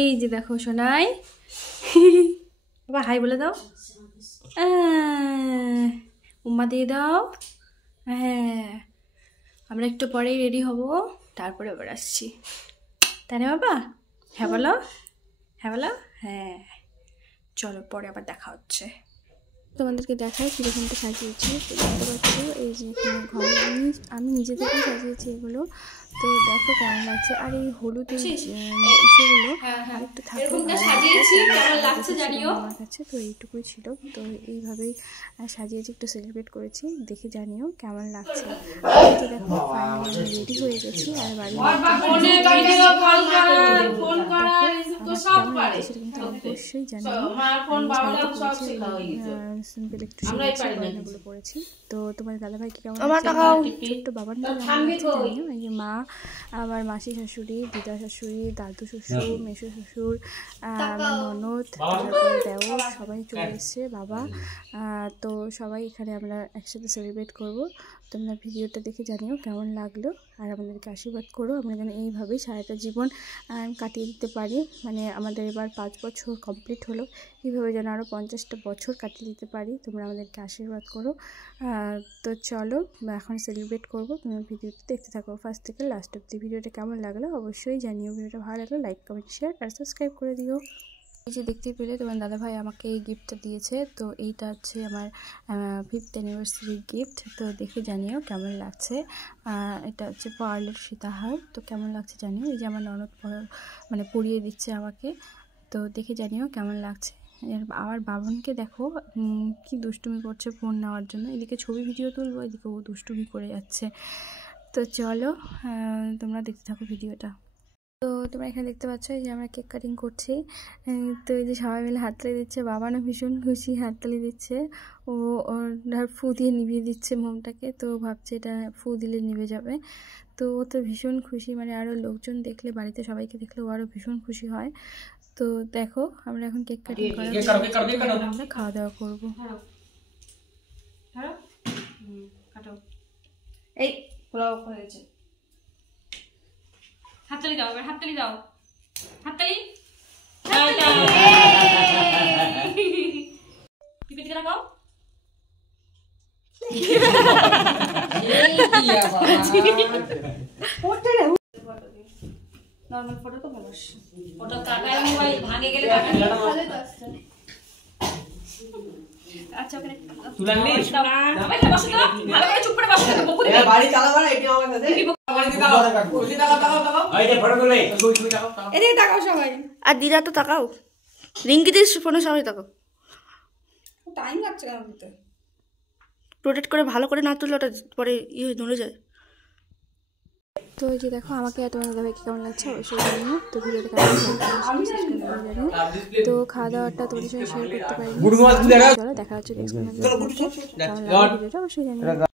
এই যে দেখো সোনাই, বাবা হাই বলে দাও, উম্মা দিয়ে দাও। হ্যাঁ, আমরা একটু পরেই রেডি হব, তারপরে আবার আসছি, তাই না বাবা? হ্যাঁ বলো, হ্যাঁ বলো, হ্যাঁ। চলো পরে আবার দেখা হচ্ছে। তোমাদেরকে দেখাই কীরকমটা সাজিয়েছি। তো দেখতে পাচ্ছ এই যে এখানে ঘর আমি নিজে থেকে সাজিয়েছি এগুলো। তো দেখো কেমন লাগছে। আর এই হলুদের ইসেগুলো আরেকটু থাকলে আমার কাছে, তো এইটুকুই ছিল। তো এইভাবেই সাজিয়েছি, একটু সেলিব্রেট করেছি, দেখে জানিও কেমন লাগছে। তো দেখো ফাইনালি রেডি হয়ে গেছি, আর বাড়ির সেটা কিন্তু অবশ্যই জানিও। সিম্পল একটু গয়নাগুলো পরেছি। তো তোমার দাদাভাইকে কেমন ছোট্ট বাবানকে কেমন লাগছে জানিও। এই যে মা, আমার মাসি শাশুড়ি, দিদা শাশুড়ি, দাদু শ্বশুর, মেসো শ্বশুর, আমার ননদ, তারপর দেওর সবাই চলে এসছে, বাবা। তো সবাই এখানে আমরা একসাথে সেলিব্রেট করব। তোমরা ভিডিওটা দেখে জানিও কেমন লাগলো, আর আমাদেরকে আশীর্বাদ করো আমরা যেন এইভাবেই সারাটা জীবন কাটিয়ে দিতে পারি। মানে আমাদের এবার 5 বছর কমপ্লিট হলো, এইভাবে যেন আরও 50টা বছর কাটিয়ে দিতে পারি। তোমরা আমাদেরকে আশীর্বাদ করো। তো চলো এখন সেলিব্রেট করবো। তোমরা ভিডিওটা দেখতে থাকো ফার্স্ট থেকে লাস্ট অব্দি। ভিডিওটা কেমন লাগলো অবশ্যই জানিও। ভিডিওটা ভালো লাগলো লাইক, কমেন্ট, শেয়ার আর সাবস্ক্রাইব করে দিও। এই যে দেখতে পেলে তোমার দাদাভাই আমাকে এই গিফটটা দিয়েছে। তো এইটা হচ্ছে আমার 5th অ্যানিভার্সারি গিফট। তো দেখে জানিও কেমন লাগছে। এটা হচ্ছে পার্লের সীতাহার। তো কেমন লাগছে জানিও। এই যে আমার ননদ মানে পরিয়ে দিচ্ছে আমাকে। তো দেখে জানিও কেমন লাগছে। আবার বাবনকে দেখো কি দুষ্টুমি করছে ফোন নেওয়ার জন্য। এদিকে ছবি ভিডিও তুলবো, এদিকে ও দুষ্টুমি করে যাচ্ছে। তো চলো তোমরা দেখতে থাকো ভিডিওটা। তো তোমরা এখানে দেখতে পাচ্ছ এই যে আমরা কেক কাটিং করছি। তো এই যে সবাই মিলে হাততালি দিচ্ছে, বাবানও ভীষণ খুশি, হাততালি দিচ্ছে। ওর ফু দিয়ে নিভিয়ে দিচ্ছে মোমটাকে। তো ভাবছে এটা ফু দিলে নিভে যাবে। তো ও তো ভীষণ খুশি, মানে আরও লোকজন দেখলে, বাড়িতে সবাইকে দেখলে ও আরও ভীষণ খুশি হয়। তো দেখো আমরা এখন কেক কাটিং করার আমরা খাওয়া দাওয়া করবো। এই পোলাও হয়েছে, হাততালি দাও, এবার হাততালি দাও, হাততালি। পিপি দিকে লাগাও। নরমাল ফটো তো ভালো আসে। ফটো কাকার মোবাইল ভাঙে গেলে ভালো তো আসছে। আচ্ছা ওখানে তুলান নি না ভাই বসে দাও, ভালো করে চুপ করে বসে দাও। বকুদি এ বাড়ি চালাবা না, এটি আমার কাছে বাড়ি দাও, ওই তাকাও এই যে ফটো তুলে তুই তাকাও, এদিকে তাকাও সবাই। আর দিদা তো তাকাও, রিঙ্কিদের ফোনে সবাই তাকাও। টাইম লাগছে কেন দিতে? রোটেট করে ভালো করে না তুললে ওটা পরে নড়ে যায়। তো এই যে দেখো আমাকে তোমার দাদাভাইকে কেমন লাগছে অবশ্যই জানিও। তো ভিডিওটা কেমন জানিও। তো খাওয়া দাওয়াটা তোমাদের সঙ্গে শেয়ার করতে পারি। চলো দেখা হচ্ছে নেক্সট ভিডিওটা, অবশ্যই জানিও।